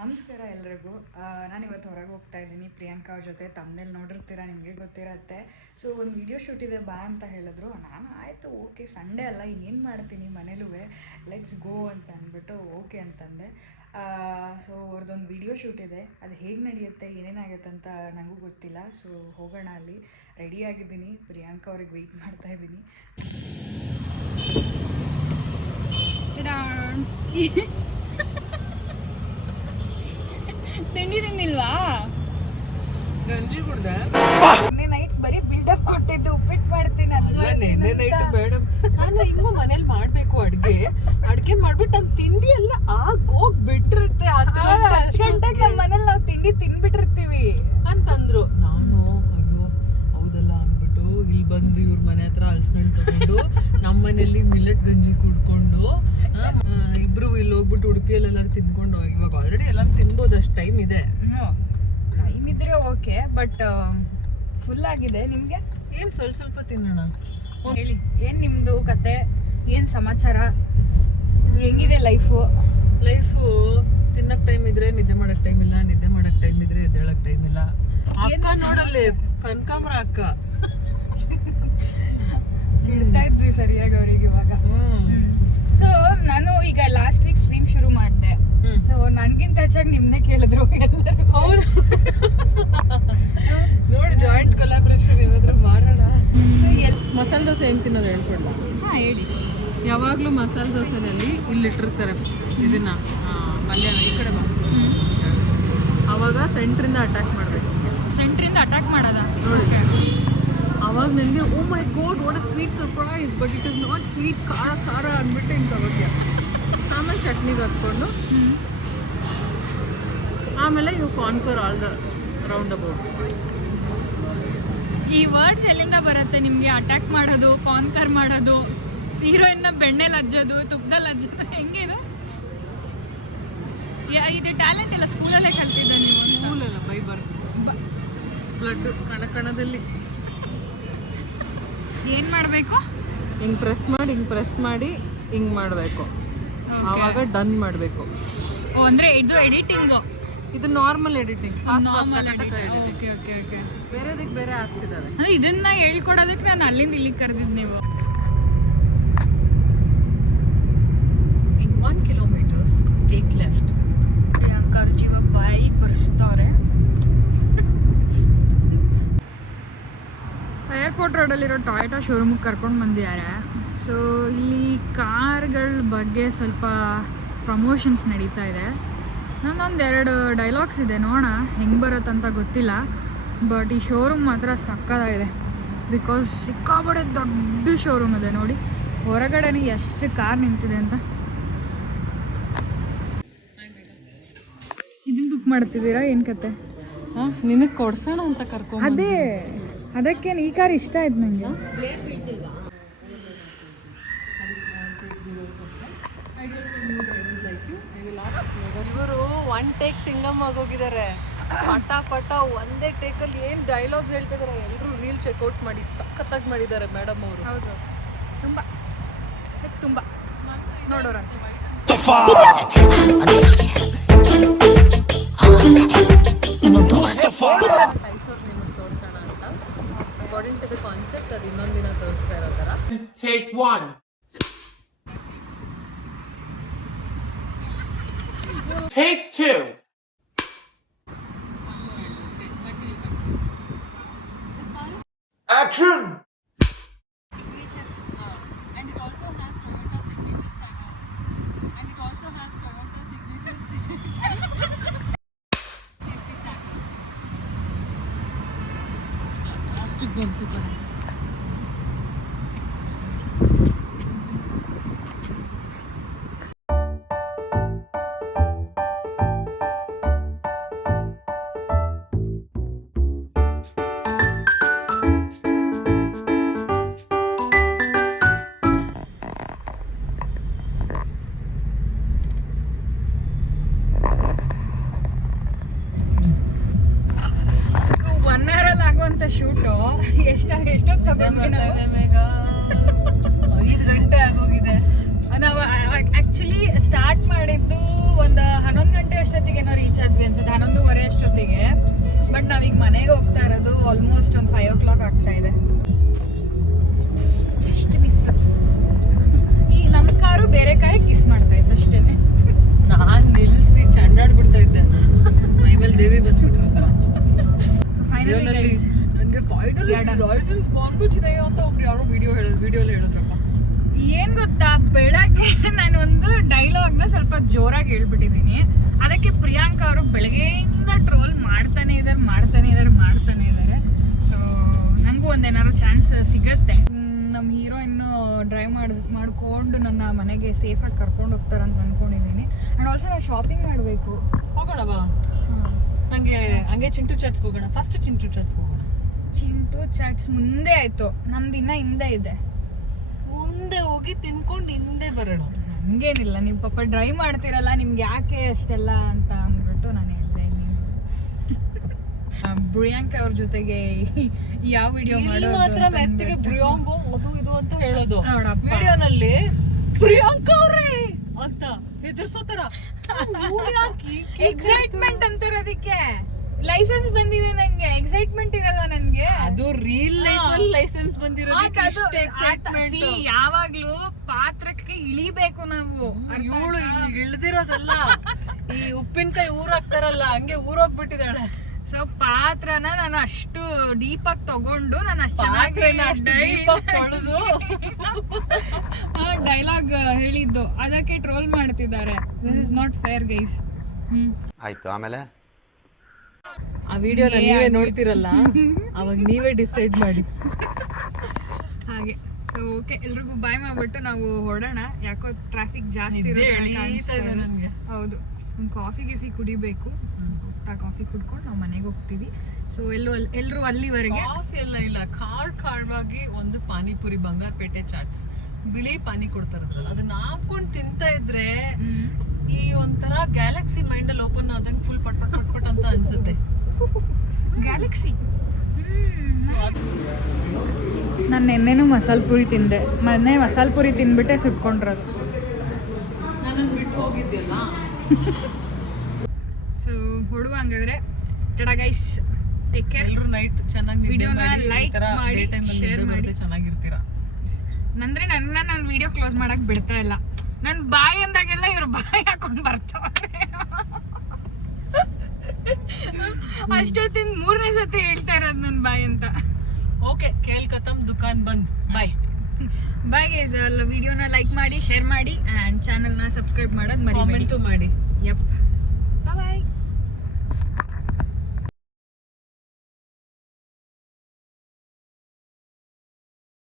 ನಮಸ್ಕಾರ ಎಲ್ರಿಗೂ. ನಾನಿವತ್ತು ಹೊರಗೆ ಹೋಗ್ತಾ ಇದ್ದೀನಿ ಪ್ರಿಯಾಂಕಾ ಅವ್ರ ಜೊತೆ. ತಮ್ಮನೇಲಿ ನೋಡಿರ್ತೀರ, ನಿಮಗೆ ಗೊತ್ತಿರತ್ತೆ. ಸೊ ಒಂದು ವಿಡಿಯೋ ಶೂಟ್ ಇದೆ ಬಾ ಅಂತ ಹೇಳಿದ್ರು. ನಾನು ಆಯಿತು ಓಕೆ, ಸಂಡೇ ಅಲ್ಲ ಇನ್ನೇನು ಮಾಡ್ತೀನಿ ಮನೇಲೂ, ಲೆಟ್ಸ್ ಗೋ ಅಂತ ಅಂದ್ಬಿಟ್ಟು ಓಕೆ ಅಂತಂದೆ. ಸೊ ಅವ್ರದ್ದೊಂದು ವಿಡಿಯೋ ಶೂಟ್ ಇದೆ, ಅದು ಹೇಗೆ ನಡೆಯುತ್ತೆ ಏನೇನಾಗುತ್ತೆ ಅಂತ ನನಗೂ ಗೊತ್ತಿಲ್ಲ. ಸೊ ಹೋಗೋಣ, ಅಲ್ಲಿ ರೆಡಿಯಾಗಿದ್ದೀನಿ, ಪ್ರಿಯಾಂಕಾ ಅವ್ರಿಗೆ ವೆಯ್ಟ್ ಮಾಡ್ತಾ ಇದ್ದೀನಿ. ತಿಂಡಿ ತಿನ್ನಿಲ್ವಾ? ಗಂಜಿ ಕುಡ್ದೆ. ನಿನ್ನೆ ನೈಟ್ ಬರೀ ಬಿಲ್ಡಪ್ ಕೊಟ್ಟಿದ್ದು, ಉಪ್ಪಿಟ್ಟು ಮಾಡ್ತೀನಿ ನಿನ್ನೆ ನೈಟ್ ಮೇಡಮ್ ನಾನು ಹಿಂಗ ಮನೇಲಿ ಮಾಡ್ಬೇಕು ಅಡ್ಗೆ ಮಾಡ್ಬಿಟ್ಟು ನಾನು ತಿಂಡಿ ಎಲ್ಲ ಹೋಗ್ ಬಿಟ್ಟಿರುತ್ತೆ. 10 ಗಂಟೆಗೆ ನಮ್ಮ ಮನೇಲಿ ನಾವು ತಿಂಡಿ ತಿನ್ಬಿಟ್ಟಿರ್ತೀವಿ ಅಂತಂದ್ರು. ನಾನು ಅಯ್ಯೋ ಹೌದಲ್ಲ ಅಂದ್ಬಿಟ್ಟು ಇಲ್ಲಿ ಬಂದು ಇವ್ರ ಮನೆ ಹತ್ರ ಹಲಸಿನಣ್ಣು ತಗೊಂಡು ನಮ್ಮ ಮನೇಲಿ ಮಿಲೆಟ್ ಗಂಜಿ ಕುಡ್ಕೊಂಡು ಇಬ್ರು ಇಲ್ಲಿ ಹೋಗ್ಬಿಟ್ಟು ಉಡುಪಿಯಲ್ಲಿ ಎಲ್ಲರೂ ತಿನ್ಕೊಂಡು, ಇವಾಗ ಆಲ್ರೆಡಿ ಎಲ್ಲರೂ ತಿನ್ಬೋದು, ಅಷ್ಟು ಟೈಮ್ ಇದೆ. ಟೈಮ್ ಇದ್ರೆ ಓಕೆ, ಬಟ್ ಫುಲ್ ಆಗಿದೆ. ನಿಮಗೆ ಏನು ಸ್ವಲ್ಪ ತಿನ್ನೋಣ. ಹೇಳಿ, ಏನು ನಿಮ್ಮದು ಕತೆ, ಏನು ಸಮಾಚಾರ, ಹೆಂಗಿದೆ ಲೈಫು? ತಿನ್ನಕ್ ಟೈಮ್ ಇದ್ರೆ ನಿದ್ದೆ ಮಾಡಕ್ ಟೈಮ್ ಇಲ್ಲ, ನಿದ್ದೆ ಮಾಡಕ್ ಟೈಮ್ ಇದ್ರೆ ಎದ್ದೇಳಕ್ ಟೈಮ್ ಇಲ್ಲ. ಅಕ್ಕ ನೋಡಲ್ಲಿ ಕನಕಾಂಬ್ರ ಅಕ್ಕ ಇಡ್ತಾ ಇದ್ವಿ ಸರಿಯಾಗಿ ಅವ್ರಿಗೆ ಇವಾಗ. ಸೊ ನಾನು ಈಗ ಲಾಸ್ಟ್ ವೀಕ್ ಸ್ಟ್ರೀಮ್ ಶುರು ಮಾಡಿದೆ. ಸೊ ನನ್ಗಿಂತ ಹೆಚ್ಚಾಗಿ ನಿಮ್ನೆ ಕೇಳಿದ್ರು ಎಲ್ಲರೂ. ಹೌದು ನೋಡಿ, ಜಾಯಿಂಟ್ ಕೊಲಾಬ್ರೇಷನ್ ಏನಾದ್ರು ಮಾಡೋಣ. ಮಸಾಲೆ ದೋಸೆ ಹೆಂಗ್ ತಿನ್ನೋದು ಹೇಳ್ಕೊಡ್ಲ? ಹೇಳಿ. ಯಾವಾಗ್ಲೂ ಮಸಾಲೆ ದೋಸೆನಲ್ಲಿ ಇಲ್ಲಿಟ್ಟಿರ್ತಾರೆ ಇದನ್ನ ಪಲ್ಯನ, ಈ ಕಡೆ ಬಾ. ಅವಾಗ ಸೆಂಟ್ರಿಂದ ಅಟ್ಯಾಕ್ ಮಾಡ್ಬೇಕು. ಸೆಂಟ್ರಿಂದ ಅಟ್ಯಾಕ್ ಮಾಡೋದ ನೋಡಿ, ಅವಾಗ ನನಗೆ oh my god what a sweet surprise, but it is not sweet, ಖಾರ ಅಂದ್ಬಿಟ್ಟು ಹಿಂಗೆ ತಗೋತೀಯ. ಆಮೇಲೆ ಚಟ್ನಿಗೆ ಹತ್ಕೊಂಡು ಆಮೇಲೆ you conquer all the round about. ಈ ವರ್ಡ್ಸ್ ಎಲ್ಲಿಂದ ಬರುತ್ತೆ ನಿಮಗೆ? ಅಟ್ಯಾಕ್ ಮಾಡೋದು, ಕಾನ್ಕರ್ ಮಾಡೋದು, ಹೀರೋಯಿನ್ನ ಬೆಣ್ಣೆಲಿ ಹಜ್ಜೋದು, ತುಪ್ಪದಲ್ಲಿ ಹಜ್ಜೋದು, ಹೆಂಗಿದೆ ಇದು ಟ್ಯಾಲೆಂಟ್ ಎಲ್ಲ ಸ್ಕೂಲಲ್ಲೇ ಕಲ್ತಿದ್ದ ನೀವು? ಸ್ಕೂಲಲ್ಲ, ಬೈಬರ್ ಬ್ಲಡ್ ಕಣಕಣದಲ್ಲಿ ಏನು ಮಾಡಬೇಕು? ಹಿಂಗೆ ಪ್ರೆಸ್ ಮಾಡಿ ಹಿಂಗೆ ಮಾಡಬೇಕು. ಆವಾಗ ಡನ್ ಮಾಡಬೇಕು. ಓ, ಅಂದರೆ ಇದು ಎಡಿಟಿಂಗು? ಇದು normal editing. Okay okay okay. ಬೇರೆದಕ್ಕೆ ಬೇರೆ ಆ್ಯಪ್ಸ್ ಇದ್ದಾವೆ. ಅಂದರೆ ಇದನ್ನ ಹೇಳ್ಕೊಡೋದಕ್ಕೆ ನಾನು ಅಲ್ಲಿಂದ ಇಲ್ಲಿಗೆ ಕರೆದಿದ್ದು ನೀವು. ಇನ್ 1 kilometer ಟೇಕ್ ಲೆಫ್ಟ್. ಪ್ರಿಯಾಂಕಾ ಜೀವ ಬಾಯಿ ಬರ್ಸ್ತಾರೆ. ಏರ್ಪೋರ್ಟ್ ರೋಡಲ್ಲಿರೋ ಟೊಯೋಟಾ ಶೋರೂಮಿಗೆ ಕರ್ಕೊಂಡು ಬಂದಿದ್ದಾರೆ. ಸೊ ಇಲ್ಲಿ ಕಾರ್ಗಳ ಬಗ್ಗೆ ಸ್ವಲ್ಪ ಪ್ರಮೋಷನ್ಸ್ ನಡೀತಾ ಇದೆ. ನನ್ನೊಂದೆರಡು ಡೈಲಾಗ್ಸ್ ಇದೆ, ನೋಡೋಣ ಹೆಂಗೆ ಬರುತ್ತಂತ ಗೊತ್ತಿಲ್ಲ. ಬಟ್ ಈ ಶೋರೂಮ್ ಮಾತ್ರ ಸಕ್ಕತ್ತಾಗಿದೆ, ಬಿಕಾಸ್ ಸಿಕ್ಕಾಬಡೆ ದೊಡ್ಡ ಶೋರೂಮ್ ಇದೆ. ನೋಡಿ ಹೊರಗಡೆನೇ ಎಷ್ಟು ಕಾರ್ ನಿಂತಿದೆ ಅಂತ. ಇದನ್ನು ಬುಕ್ ಮಾಡ್ತಿದ್ದೀರಾ? ಏನು ಕತೆ? ನಿನಗೆ ಕೊಡ್ಸೋಣ ಅಂತ ಕರ್ಕೊಂಡು. ಅದೇ ಅದಕ್ಕೇನು ಈ ಕಾರ್ ಇಷ್ಟ ಆಯ್ತು ನನಗೆ. ಇವರು 1 ಟೇಕ್ ಸಿಂಗಮ್ ಆಗೋಗಿದ್ದಾರೆ. ಪಟ ಒಂದೇ ಟೇಕಲ್ಲಿ ಏನು ಡೈಲಾಗ್ಸ್ ಹೇಳ್ತಿದ್ದಾರೆ. ಎಲ್ಲರೂ ರೀಲ್ ಚೆಕ್ಔಟ್ ಮಾಡಿ, ಸಖತ್ತಾಗಿ ಮಾಡಿದ್ದಾರೆ ಮೇಡಮ್ ಅವರು. ಹೌದು, ತುಂಬ ನೋಡೋಣ. ಟೈಸೋರ್ ನಿಮಗೆ ತೋರಿಸೋಣ ಅಂತ, ಅಕಾರ್ಡಿಂಗ್ ಟು ದ ಕಾನ್ಸೆಪ್ಟ್ ಅದು ಇನ್ನೊಂದು ದಿನ ತೋರಿಸ್ತಾ ಇರೋ ಥರ. Take 1. Take 2. Action! And it also has Toyota signature sticker. And it also has Toyota signature safety sticker. Plastic ಬಂತು ಕಣೆ. ಶೂಟು ಎಷ್ಟೊತ್ತು ತಗೊಂಡ್ವಿ ನಾವು? 5 ಗಂಟೆ ಆಗೋಗಿದೆ. ನಾವು ಆ್ಯಕ್ಚುಲಿ ಸ್ಟಾರ್ಟ್ ಮಾಡಿದ್ದು ಒಂದು 11 ಗಂಟೆ ಅಷ್ಟೊತ್ತಿಗೆ ನಾವು ಇಷ್ಟೊತ್ತಿಗೆ. ಬಟ್ ನಾವೀಗ ಮನೆಗೆ ಹೋಗ್ತಾ ಇರೋದು ಆಲ್ಮೋಸ್ಟ್ ಒಂದು 5 o'clock ಆಗ್ತಾ ಇದೆ. Just miss. ಈಗ ನಮ್ಮ ಕಾರು ಬೇರೆ ಕಾರಿಗೆ ಕಿಸ್ ಮಾಡ್ತಾ ಇತ್ತು ಅಷ್ಟೇನೆ. ನಾನ್ ನಿಲ್ಸಿ ಚಂಡಾಡ್ಬಿಡ್ತಾ ಇದ್ದೆ. ಮೈ ಮೇಲೆ ದೇವಿ ಬಂದ್ಬಿಟ್ರು. ಫೈನಲಿ ನನಗೆ ಫೈನಲಿ ಲೈಸೆನ್ಸ್ ಬಂದ್ಬಿಟ್ಟಿದೆ ಅಂತ ಒಬ್ರು ಯಾರೋ ವಿಡಿಯೋಲಿ ಹೇಳಿದ್ರಪ್ಪ. ಏನ್ ಗೊತ್ತಾ, ಬೆಳಗ್ಗೆ ನಾನು ಒಂದು ಡೈಲಾಗ್ನ ಸ್ವಲ್ಪ ಜೋರಾಗಿ ಹೇಳ್ಬಿಟ್ಟಿದ್ದೀನಿ. ಅದಕ್ಕೆ ಪ್ರಿಯಾಂಕಾ ಅವರು ಬೆಳಗ್ಗೆಯಿಂದ ಟ್ರೋಲ್ ಮಾಡ್ತಾನೆ ಇದ್ದಾರೆ. ಸೊ ನನಗೂ ಒಂದೇನಾದ್ರು ಚಾನ್ಸ್ ಸಿಗತ್ತೆ. ನಮ್ಮ ಹೀರೋಯಿನ್ನು ಡ್ರೈವ್ ಮಾಡ್ಕೊಂಡು ನನ್ನ ಮನೆಗೆ ಸೇಫಾಗಿ ಕರ್ಕೊಂಡು ಹೋಗ್ತಾರಂತ ಅಂದ್ಕೊಂಡಿದ್ದೀನಿ. ಆ್ಯಂಡ್ ಆಲ್ಸೋ ನಾವು ಶಾಪಿಂಗ್ ಮಾಡಬೇಕು. ಹೋಗೋಣವಾ? ನನಗೆ ಹಂಗೆ ಚಿಂಟು ಚಾಟ್ಸ್ಗೆ ಹೋಗೋಣ. ಫಸ್ಟ್ ಚಿಂಟು ಚಾಟ್ಸ್ಗೆ ಹೋಗೋಣ. ಚಿಂಟು ಚಾಟ್ಸ್ ಮುಂದೆ ಆಯಿತು, ನಮ್ದು ಇನ್ನೂ ಹಿಂದೆ ಇದೆ. ಮುಂದೆ ಹೋಗಿ ತಿನ್ಕೊಂಡು ಹಿಂದೆ ಬರೋಣ. ಹಂಗೇನಿಲ್ಲ, ನೀವು ಪಾಪ ಡ್ರೈವ್ ಮಾಡ್ತಿರಲ್ಲ, ನಿಮ್ಗೆ ಯಾಕೆ ಅಷ್ಟೆಲ್ಲ ಅಂತ ಅಂದ್ಬಿಟ್ಟು ನಾನು ಹೇಳಿದೆ. ಪ್ರಿಯಾಂಕಾ ಅವ್ರ ಜೊತೆಗೆ ಯಾವ ವಿಡಿಯೋ ಮಾತ್ರ ಮೆತ್ತಿಗೆ ಬ್ರಿಯಾಂಗೋ ಅದು ಇದು ಅಂತ ಹೇಳೋದು. ನೋಡಪ್ಪ ವಿಡಿಯೋನಲ್ಲಿ ಪ್ರಿಯಾಂಕಾ ಅವ್ರೇ ಅಂತ ಹೆದರ್ಸೋ ತರ ಎಕ್ಸೈಟ್ಮೆಂಟ್ ಅಂತಾರೆ. ಅದಕ್ಕೆ ಲೈಸೆನ್ಸ್ ಬಂದಿದೆ ನಂಗೆ, ಎಕ್ಸೈಟ್ಮೆಂಟ್ ಇರಲ್ವಾ ನನ್ಗೆ? ಅದು ರಿಯಲ್ ಲೈಫ್ ಅಲ್ಲಿ ಲೈಸೆನ್ಸ್ ಬಂದಿರೋದು. ಯಾವಾಗ್ಲೂ ಪಾತ್ರಕ್ಕೆ ಇಳಿಬೇಕು ನಾವು. ಇವಳು ಇಳ್ದಿರೋದಲ್ಲ, ಈ ಉಪ್ಪಿನಕಾಯಿ ಊರಾಕ್ತಾರಲ್ಲ ಹಂಗೆ ಊರೋಗ್ಬಿಟ್ಟಿದ್ದಾಳೆ. ಸೊ ಪಾತ್ರನ ನಾನು ಅಷ್ಟು ಡೀಪ್ ಆಗಿ ತಗೊಂಡು ನಾನು ಅಷ್ಟು ಚೆನ್ನಾಗಿ ತೊಳೆದು ಡೈಲಾಗ್ ಹೇಳಿದ್ದು, ಅದಕ್ಕೆ ಟ್ರೋಲ್ ಮಾಡ್ತಿದ್ದಾರೆ. This is not fair guys. ಆಯ್ತು, ಆಮೇಲೆ ಆ ವಿಡಿಯೋನ ನೀವೇ ನೋಡ್ತಿರಲ್ಲ, ಅವಾಗ ನೀವೇ ಡಿಸೈಡ್ ಮಾಡಿ. ಹಾಗೆ ಸೊ ಓಕೆ, ಎಲ್ರಿಗೂ ಬಾಯ್ ಮಾಡ್ಬಿಟ್ಟು ನಾವು ಹೊರಡೋಣ. ಯಾಕೋ ಟ್ರಾಫಿಕ್ ಜಾಸ್ತಿ ಇದೆ ನನಗೆ. ಹೌದು, ಒಂದು ಕಾಫಿ ಕುಡಿಬೇಕು. ಕಾಫಿ ಕುಡ್ಕೊಂಡು ನಾವು ಮನೆಗೆ ಹೋಗ್ತೀವಿ. ಸೊ ಎಲ್ಲರೂ ಅಲ್ಲಿವರೆಗೆ ಕಾಫಿ ಎಲ್ಲ ಇಲ್ಲ, ಖಾರವಾಗಿ ಒಂದು ಪಾನಿಪುರಿ ಬಂಗಾರಪೇಟೆ ಚಾಟ್ಸ್ ಬಿಳಿ ಪಾನಿ ಕೊಡ್ತಾರಲ್ಲ, ಅದನ್ನ ಹಾಕೊಂಡು ತಿಂತಾ ಇದ್ರೆ ಈ ಒಂಥರ ಗ್ಯಾಲಕ್ಸಿ ಮೈಂಡ್ ಅಲ್ಲಿ ಓಪನ್ ಆದಂಗೆ ಫುಲ್ ಪಟ್ ಪಟ್ ಪಟ್ ಪಟ್ ಅಂತ ಅನ್ಸುತ್ತೆ. ಗ್ಯಾಲಕ್ಸಿ. ನಾನು ನೆನ್ನೆನೂ ಮಸಾಲೆ ಪುರಿ ತಿಂದೆ. ಮೊನ್ನೆ ಮಸಾಲೆ ಪುರಿ ತಿಂದ್ಬಿಟ್ಟೆ ಸುಟ್ಕೊಂಡ್ರದು. ನಾನು ಬಿಟ್ಟು ಹೋಗಿದ್ದೆಲ್ಲ. ಸೊ ಹೊಡುವ ಹಂಗಾದ್ರೆ ಟಾಟಾ ಗೈಸ್, ಟೇಕ್ ಕೇರ್. ಎಲ್ಲರೂ ನೈಟ್ ಚೆನ್ನಾಗಿ ವಿಡಿಯೋನ ಲೈಕ್ ಮಾಡಿ ಶೇರ್ ಮಾಡಿ ಚೆನ್ನಾಗಿರ್ತೀರಾ. ಅಂದ್ರೆ ನನ್ನ ವಿಡಿಯೋ ಕ್ಲೋಸ್ ಮಾಡಕ್ ಬಿಡ್ತಾ ಇಲ್ಲ. ನನ್ ಬಾಯ್ ಅಂದಾಗೆಲ್ಲ ಇವ್ರು ಬಾಯ್ ಹಾಕೊಂಡು ಬರ್ತಾರೆ. ಅಷ್ಟೊತ್ತಿನ 3ನೇ ಸತಿ ಹೇಳ್ತಾ ಇರೋದು ನನ್ ಬಾಯ್ ಅಂತ. ಓಕೆ, ಕೇಲ್ ಖತಮ್, ದುಕಾನ್ ಬಂದ್. ಬಾಯ್ ಬಾಯ್ ಗೈಸ್. ವಿಡಿಯೋನ ಲೈಕ್ ಮಾಡಿ, ಶೇರ್ ಮಾಡಿ, ಆ್ಯಂಡ್ ಚಾನಲ್ನ ಸಬ್ಸ್ಕ್ರೈಬ್ ಮಾಡೋದು ಮರಿಬೇಡಿ. ಕಾಮೆಂಟು ಮಾಡಿ. ಯಪ್.